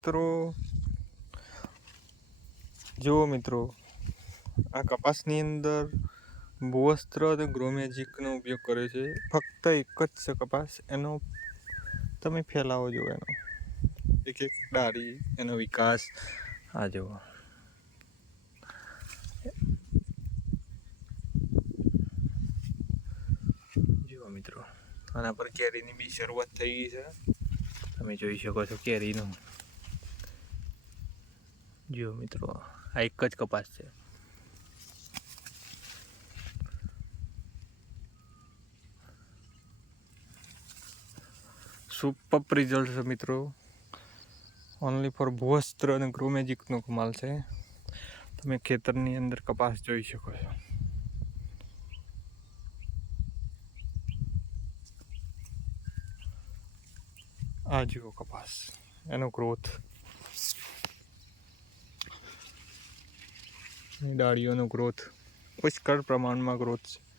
મિત્રો જુઓ મિત્રો, આ કપાસની અંદર ભૂવસ્ત્ર અને ગ્રોમેજિકનો ઉપયોગ કરે છે. ફક્ત એક જ છે કપાસ, એનો તમે ફેલાવો જુઓ, એનો એક એક ડાળી, એનો વિકાસ આ જુઓ. જુઓ મિત્રો, આના પર કેરીની બી શરૂઆત થઈ ગઈ છે. તમે જોઈ શકો છો કેરીનું. જુઓ મિત્રો, આ એક જ કપાસ છે. સુપર રિઝલ્ટ છે મિત્રો. ઓનલી ફોર ભૂવસ્ત્ર અને ગ્રોમેજિકનો કમાલ છે. તમે ખેતરની અંદર કપાસ જોઈ શકો છો. આ જુઓ કપાસ, એનો ગ્રોથ, ડાળીઓનો ગ્રોથ પુષ્કળ પ્રમાણમાં ગ્રોથ છે.